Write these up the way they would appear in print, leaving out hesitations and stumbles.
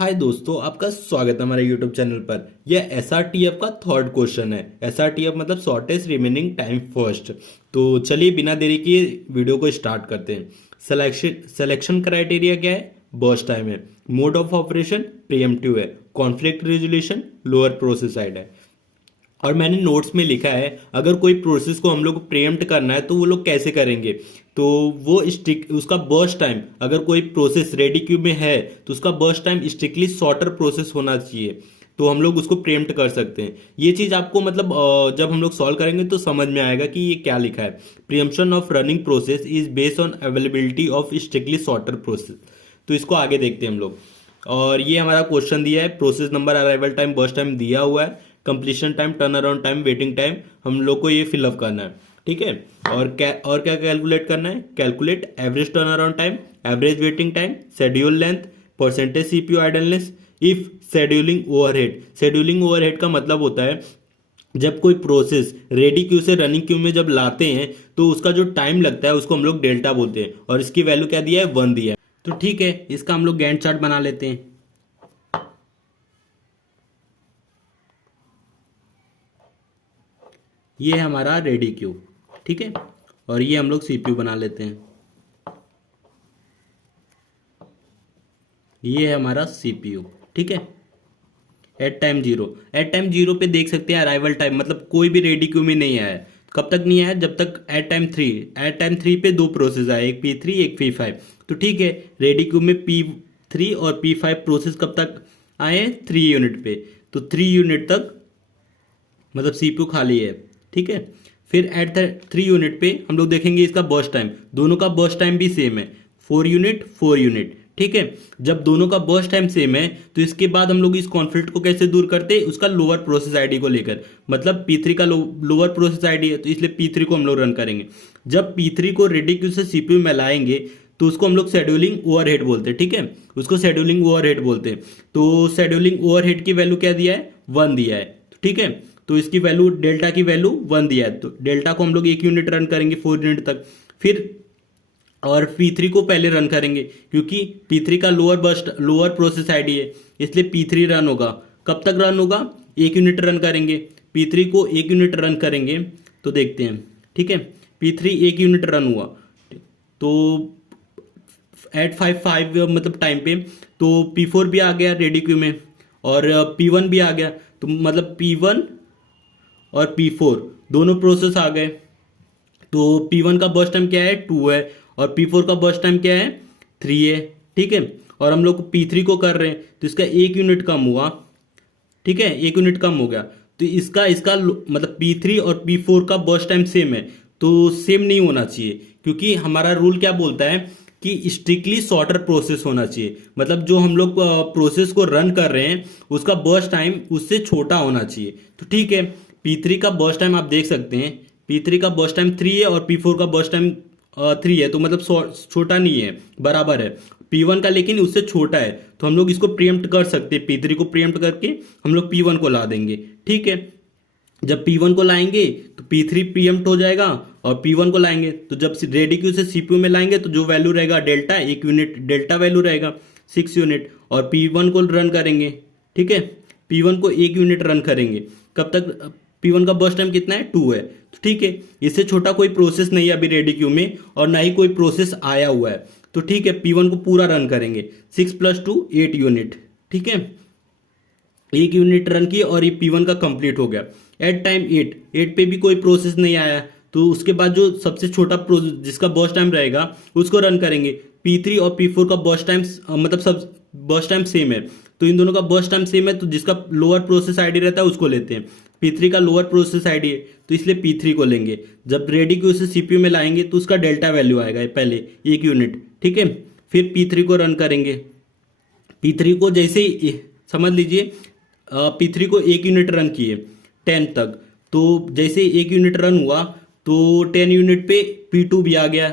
हाय दोस्तों, आपका स्वागत है हमारे यूट्यूब चैनल पर। यह एसआरटीएफ का थर्ड क्वेश्चन है। एसआरटीएफ मतलब शॉर्टेस्ट रिमेनिंग टाइम फर्स्ट। तो चलिए बिना देरी किए वीडियो को स्टार्ट करते हैं। सिलेक्शन क्राइटेरिया क्या है? बर्स्ट टाइम है। मोड ऑफ ऑपरेशन प्रीएम्प्टिव है। Conflict resolution lower process side है। और मैंने नोट्स में लिखा है अगर कोई प्रोसेस को हम लोग को प्रीएम्प्ट करना है तो वो लोग कैसे करेंगे। तो वो स्टिक उसका बर्स्ट टाइम, अगर कोई प्रोसेस रेडी क्यू में है तो उसका burst time strictly shorter process होना चाहिए, तो हम लोग उसको प्रीएम्प्ट कर सकते हैं। ये चीज़ आपको मतलब जब हम लोग सॉल्व करेंगे तो समझ में आएगा कि ये क्या लिखा है। Preemption of running process is based on availability of strictly shorter process. तो इसको आगे देखते हैं हम लोग। और ये हमारा क्वेश्चन दिया है, process number, arrival time, burst time दिया हुआ है, completion time, turn around time, waiting time हम लोग को ये फिलअप करना है। ठीक है। और क्या कैलकुलेट करना है? Calculate average turn around time, average waiting time, schedule length, percentage CPU idleness, if scheduling overhead. Scheduling overhead का मतलब होता है जब कोई प्रोसेस रेडी क्यू से रनिंग क्यू में जब लाते हैं तो उसका जो टाइम लगता है उसको हम लोग डेल्टा बोलते हैं, और इसकी वैल्यू क्या दिया है? 1 दिया है। तो ठीक है, इसका हम लोग गैंट चार्ट बना लेते हैं। ये है हमारा रेडी क्यू। ठीक है। और ये हम लोग सीपीयू बना लेते हैं। ये है हमारा सीपीयू। ठीक है। एट टाइम जीरो पे देख सकते हैं अराइवल टाइम, मतलब कोई भी रेडी क्यू में नहीं आया है। कब तक नहीं आया? जब तक एट टाइम थ्री पे दो प्रोसेस आए, एक P3 एक P5। तो ठीक है, रेडी क्यू में P3 और P5 प्रोसेस कब तक आए? 3 यूनिट पे। तो 3 यूनिट तक मतलब सीपीयू खाली है। ठीक है। फिर एट 3 यूनिट पे हम लोग देखेंगे इसका बर्स्ट टाइम। दोनों का बर्स्ट टाइम भी सेम है, 4 यूनिट 4 यूनिट। ठीक है। जब दोनों का बर्स्ट टाइम सेम है तो इसके बाद हम लोग इस कॉन्फ्लिक्ट को कैसे दूर करते हैं? उसका लोअर प्रोसेस आईडी को लेकर। मतलब P3 का लोअर प्रोसेस आईडी है तो इसलिए P3 को हम लोग रन करेंगे। जब P3 को रेडी क्यू से सीपीयू में लाएंगे तो उसको हम लोग शेड्यूलिंग ओवरहेड बोलते हैं। ठीक है, उसको शेड्यूलिंग ओवरहेड बोलते हैं। तो शेड्यूलिंग ओवरहेड की वैल्यू क्या दिया है? 1 दिया है। ठीक है। तो इसकी वैल्यू, डेल्टा की वैल्यू 1 दिया है, तो डेल्टा को हम लोग 1 यूनिट रन करेंगे 4 यूनिट तक। फिर और P3 को पहले रन करेंगे क्योंकि P3 का लोअर प्रोसेस आईडी है, इसलिए P3 रन होगा। कब तक रन होगा? 1 यूनिट रन करेंगे। P3 को 1 यूनिट रन करेंगे तो देखते हैं। ठीक है। P3 1 यूनिट रन हुआ तो एट 5 मतलब टाइम पे तो P4 भी आ गया रेडी क्यू में, और P1 भी आ गया। तो मतलब P1 और P4 दोनों प्रोसेस आ गए। तो P1 का बर्स्ट टाइम क्या है? 2 है। और P4 का बर्स्ट टाइम क्या है? 3 है। ठीक है। और हम लोग P3 को कर रहे हैं तो इसका 1 यूनिट कम हुआ। ठीक है, 1 यूनिट कम हो गया। तो इसका इसका मतलब P3 और P4 का बर्स्ट टाइम सेम है, तो सेम नहीं होना चाहिए क्योंकि हमारा रूल क्या बोलता है कि स्ट्रिक्टली शॉर्टर प्रोसेस होना चाहिए। मतलब जो हम लोग प्रोसेस को रन कर रहे हैं उसका बर्स्ट टाइम उससे छोटा होना चाहिए। तो ठीक है, P3 का बर्स्ट टाइम आप देख सकते हैं, P3 का बर्स्ट टाइम 3 है और P4 का बर्स्ट टाइम 3 है, तो मतलब छोटा नहीं है, बराबर है। P1 का लेकिन उससे छोटा है, तो हम लोग इसको प्रीएम्प्ट कर सकते हैं। P3 को प्रीएम्प्ट करके हम लोग P1 को ला देंगे। ठीक है। जब P1 को लाएंगे तो P3 प्रीएम्प्ट हो जाएगा, और P1 को लाएंगे तो जब रेडी क्यू से सीपीयू में लाएंगे तो जो वैल्यू रहेगा डेल्टा, 1 यूनिट डेल्टा वैल्यू रहेगा 6 यूनिट, और P1 को रन करेंगे। ठीक है। P1 को 1 यूनिट रन करेंगे। कब तक? P1 का बर्स्ट टाइम कितना है? 2 है। तो ठीक है, इससे छोटा कोई प्रोसेस नहीं है अभी रेडी क्यू में, और ना ही कोई प्रोसेस आया हुआ है। तो ठीक है, P1 को पूरा रन करेंगे। 6 + 2 8 यूनिट। ठीक है, 1 यूनिट रन किए और ये P1 का कंप्लीट हो गया। एट टाइम 8 पे भी कोई प्रोसेस नहीं आया, तो उसके बाद जो सबसे छोटा प्रोसेस जिसका बर्स्ट टाइम रहेगा उसको रन करेंगे। P3 और P4 का बर्स्ट टाइम मतलब सब बर्स्ट टाइम सेम है, तो इन दोनों का बर्स्ट टाइम सेम है, तो जिसका लोअर प्रोसेस आईडी रहता है उसको लेते हैं। P3 का लोअर प्रोसेस आईडी है तो इसलिए P3 को लेंगे। जब रेडी क्यू से सीपीयू में लाएंगे तो उसका डेल्टा वैल्यू आएगा पहले 1 यूनिट। ठीक है। फिर P3 को रन करेंगे। P3 को जैसे ही समझ लीजिए P3 को 1 यूनिट रन किए 10 तक, तो जैसे 1 यूनिट रन हुआ तो 10 यूनिट पे P2 भी आ गया,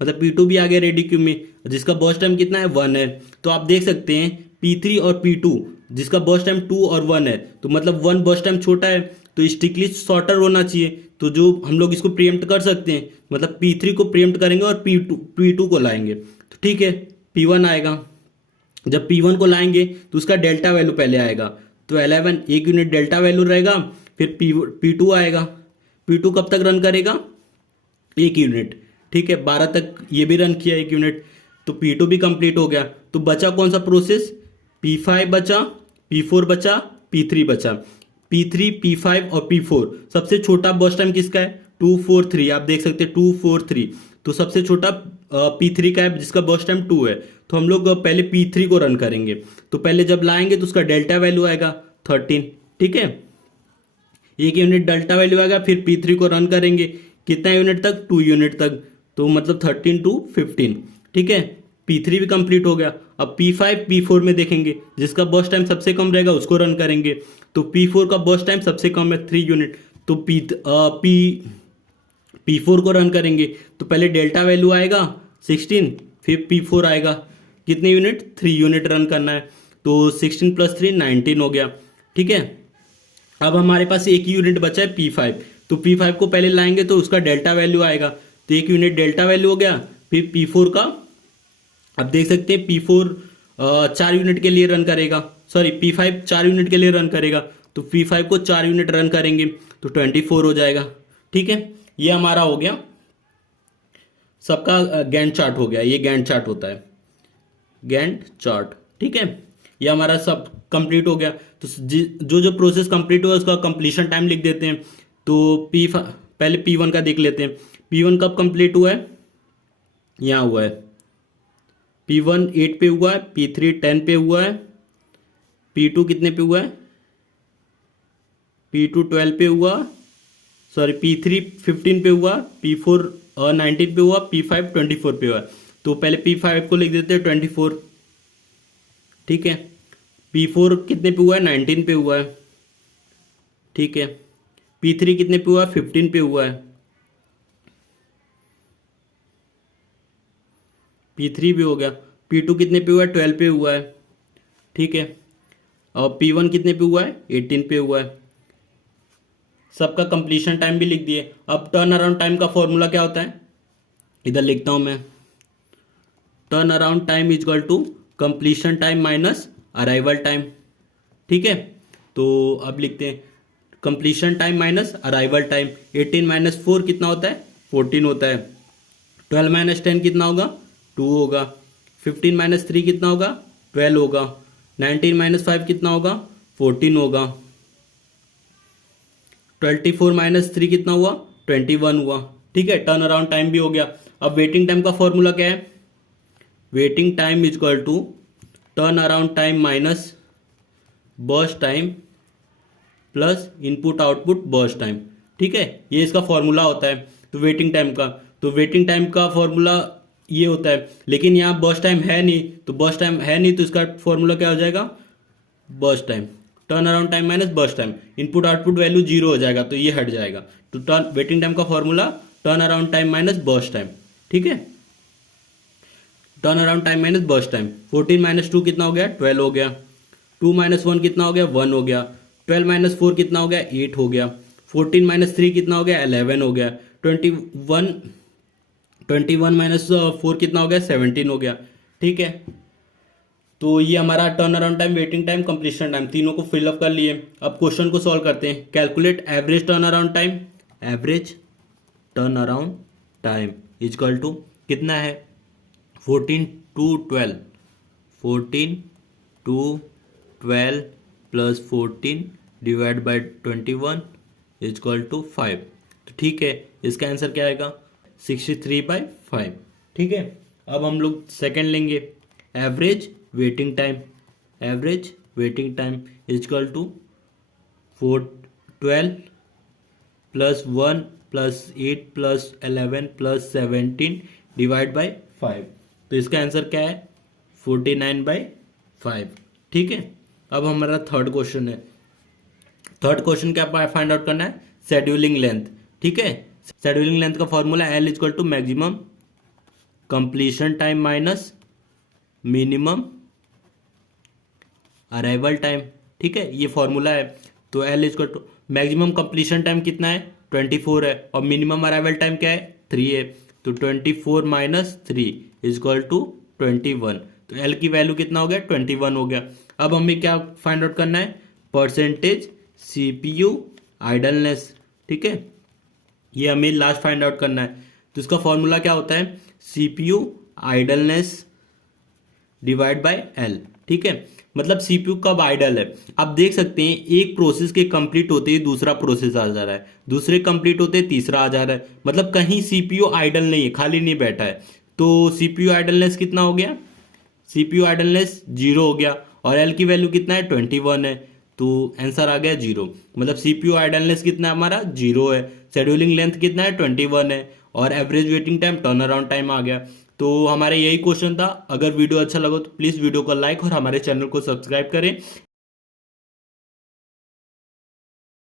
मतलब P2 भी आ गया रेडी क्यू में, जिसका बर्स्ट टाइम कितना है? 1 है। तो आप देख सकते हैं P3 और P2 जिसका बर्स्ट टाइम 2 और 1 है, तो मतलब 1 बर्स्ट टाइम छोटा है, तो स्ट्रिक्टली शॉर्टर होना चाहिए। तो जो हम लोग इसको प्रीएम्प्ट कर सकते हैं, मतलब P3 को प्रीएम्प्ट करेंगे और P2 को लाएंगे। तो ठीक है, P1 आएगा। जब P1 को लाएंगे तो उसका डेल्टा वैल्यू पहले आएगा, तो 11 एक यूनिट डेल्टा वैल्यू रहेगा, फिर P2 आएगा। P2 कब तक रन करेगा? एक यूनिट, ठीक है, 12 तक ये भी रन किया एक यूनिट, तो P2 भी कंप्लीट हो गया। तो बचा कौन सा प्रोसेस? P5 बचा, P4 बचा, P3 बचा। P3, P5 और P4, सबसे छोटा बर्स्ट टाइम किसका है? 2 4 3, आप देख सकते हैं 2 4 3, तो सबसे छोटा P3 का है जिसका बर्स्ट टाइम 2 है। तो हम लोग पहले P3 को रन करेंगे, तो पहले जब लाएंगे तो उसका डेल्टा वैल्यू आएगा 13, ठीक है, एक यूनिट डेल्टा वैल्यू आएगा, फिर P3 को रन करेंगे कितना यूनिट तक? 2 यूनिट तक, तो मतलब 13 to 15, ठीक है, P3 भी कंप्लीट हो गया। अब P5 P4 में देखेंगे, जिसका बर्स्ट टाइम सबसे कम रहेगा उसको रन करेंगे, तो P4 का बर्स्ट टाइम सबसे कम है 3 यूनिट, तो P4 को रन करेंगे, तो पहले डेल्टा वैल्यू आएगा 16, फिर P4 आएगा, कितने यूनिट? 3 यूनिट रन करना है, तो 16 + 3 19 हो गया, ठीक है। अब हमारे पास एक ही यूनिट बचा है P5, तो P5 को पहले लाएंगे तो उसका डेल्टा वैल्यू आएगा, तो एक यूनिट डेल्टा वैल्यू हो गया। फिर P4 का, आप देख सकते हैं P4 4 यूनिट के लिए रन करेगा, सॉरी P5 4 यूनिट के लिए रन करेगा, तो P5 को 4 यूनिट रन करेंगे तो 24 हो जाएगा, ठीक है। ये हमारा हो गया, सबका गैंट चार्ट हो गया, ये गैंट चार्ट होता है, गैंट चार्ट, ठीक है। ये हमारा सब कंप्लीट हो गया। तो जो जो प्रोसेस कंप्लीट हुआ उसका कंप्लीशन टाइम लिख देते हैं। तो पहले P1 का देख लेते हैं, P1 कब कंप्लीट हुआ है? यहाँ हुआ है, P1 8 पे हुआ है, P3 10 पे हुआ है, P2 कितने पे हुआ है? P2 12 पे हुआ, सॉरी P3 15 पे हुआ, P4 19 पे हुआ, P5 24 पे हुआ। तो पहले P5 को लिख देते हैं 24, ठीक है। P4 कितने पे हुआ है? 19 पे हुआ है, ठीक है। P3 कितने पे हुआ है? 15 पे हुआ है, P3 भी हो गया। P2 कितने पे हुआ है? 12 पे हुआ है, ठीक है। और P1 कितने पे हुआ है? 18 पे हुआ है। सबका कंप्लीशन टाइम भी लिख दिए। अब टर्न अराउंड टाइम का फॉर्मूला क्या होता है? इधर लिखता हूं मैं, turn around time is equal to completion time minus arrival time, ठीक है। तो अब लिखते हैं completion time minus arrival time. 18 - 4 कितना होता है? 14 होता है। 12 - 10 कितना होगा? 2 होगा। 15 - 3 कितना होगा? 12 होगा। 19 - 5 कितना होगा? 14 होगा। 24 - 3 कितना हुआ? 21 हुआ, ठीक है। टर्न अराउंड टाइम भी हो गया। अब वेटिंग टाइम का फॉर्मूला क्या है? Waiting time is equal to turn around time minus burst time plus input output burst time, ठीक है। ये इसका फॉर्मूला होता है तो वेटिंग टाइम का। तो वेटिंग टाइम का फॉर्मूला ये होता है, लेकिन यहाँ बर्स्ट टाइम है नहीं, तो बर्स्ट टाइम है नहीं तो इसका फॉर्मूला क्या हो जाएगा? Burst time, turn around time minus burst time. Input output value 0 हो जाएगा तो ये हट जाएगा। तो टर्न वेटिंग टाइम का formula turn around time minus burst time, ठीक है। Turn around time minus burst time. 14 - 2 कितना हो गया? 12 हो गया। 2 - 1 कितना हो गया? 1 हो गया। 12 - 4 कितना हो गया? 8 हो गया। 14 - 3 कितना हो गया? 11 हो गया। 21 - 4 कितना हो गया? 17 हो गया, ठीक है। तो ये हमारा turn around time, waiting time, completion time, तीनों को फिलअप कर लिए। अब क्वेश्चन को सॉल्व करते हैं। Calculate average turn around time. Average turn around time is equal to कितना है? 14 to 12, 14 to 12 plus 14 divide by 21 is equal to 5। तो ठीक है, इसका आंसर क्या आएगा? 63/5, ठीक है। अब हम लोग सेकेंड लेंगे, average waiting time. Average waiting time is equal to 12 plus 1 plus 8 plus 11 plus 17 divide by 5। तो इसका आंसर क्या है? 49/5, ठीक है। अब हमारा थर्ड क्वेश्चन है। थर्ड क्वेश्चन क्या फाइंड आउट करना है? शेड्यूलिंग लेंथ, ठीक है। शेड्यूलिंग लेंथ का formula L is equal to maximum completion time minus minimum arrival time, ठीक है। ये फॉर्मूला है। तो L is equal to maximum completion time कितना है? 24 है, और मिनिमम अराइवल टाइम क्या है? 3 है। तो 24 - 3 इज इक्वल टू 21। तो एल की वैल्यू कितना हो गया 21 हो गया। अब हमें क्या फाइंड आउट करना है, परसेंटेज CPU आइडलनेस, ठीक है, ये हमें लास्ट फाइंड आउट करना है। तो इसका फॉर्मूला क्या होता है, CPU idleness divide by L, ठीक है। मतलब सीपीयू कब आइडल है, आप देख सकते हैं एक प्रोसेस के कंप्लीट होते ही दूसरा प्रोसेस आ जा रहा है, दूसरे कंप्लीट होते ही तीसरा आ जा रहा है, मतलब कहीं सीपीयू आइडल नहीं है, खाली नहीं बैठा है। तो सीपीयू आइडलनेस कितना हो गया, सीपीयू आइडलनेस 0 हो गया, और एल की वैल्यू कितना है 21 है, तो आंसर आ गया 0। मतलब सीपीयू आइडलनेस कितना है हमारा 0 है, शेड्यूलिंग लेंथ कितना है 21 है, और average waiting time turn around time आ गया। तो हमारा यही क्वेश्चन था। अगर वीडियो अच्छा लगा तो प्लीज़ वीडियो को लाइक और हमारे चैनल को सब्सक्राइब करें।